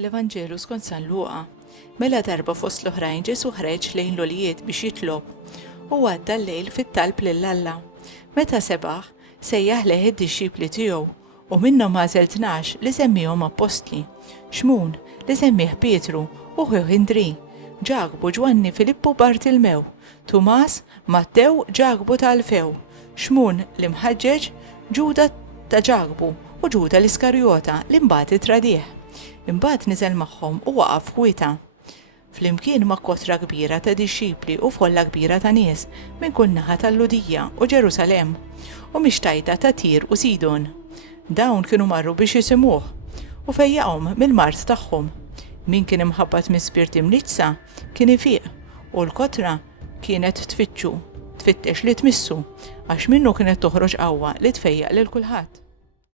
mill-Evanġelu skont San Luqa. Mela darba fost l-oħrajn Ġesu ħreġ lejn l-għolijiet biex jitlob u għadda l-lejl fit-talb lill-Alla. Meta sebaħ, sejjaħ leħ id-disċipli tiegħu u minnhom għażel 12 li semmihom apostli, Xmun li semmih Pietru u Indri, Ġagbu, Ġwanni, Filippu, Bartilmew, Tumas, Mattew, Ġagbu tal-Few, Xmun li mħaġġeġ, Ġuda ta' Ġagbu u Ġuda l-Iskarjota li mbagħad itradih. Imbagħad niżel magħhom u waqaf kwieta. Flimkien ma' kotra kbira ta' disċipli u folla kbira ta' nies minn kull naħa tal-Ludija u Ġerusalemm u mixtajta ta' Tir u Sidon. Dawn kienu marru biex jisimuh u fejjaqhom mill-mart tagħhom. Min kien imħabbat minn spirt imniġsa kien ifiq u l-kotra kienet tfittex li tmissu għax minnu kienet toħroġ qawwa li tfejjaq lil kulħadd.